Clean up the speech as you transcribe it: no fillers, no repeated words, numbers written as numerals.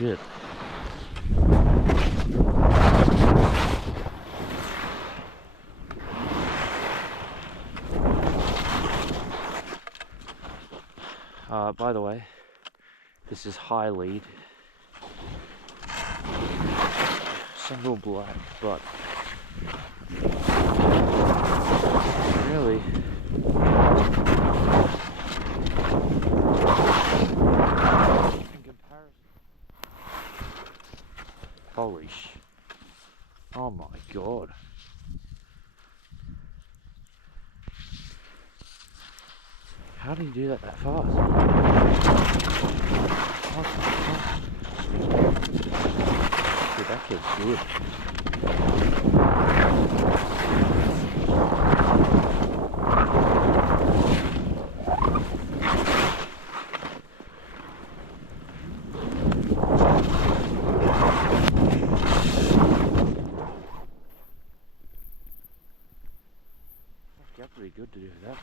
shit. By the way, this is high lead. Single black, but really in comparison. Holy sh! Oh my god. How do you do that fast? What the fuck? Dude, that kid's good. That's pretty good to do that.